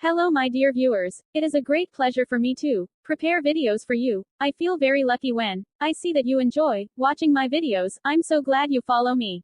Hello my dear viewers, it is a great pleasure for me to prepare videos for you. I feel very lucky when I see that you enjoy watching my videos. I'm so glad you follow me.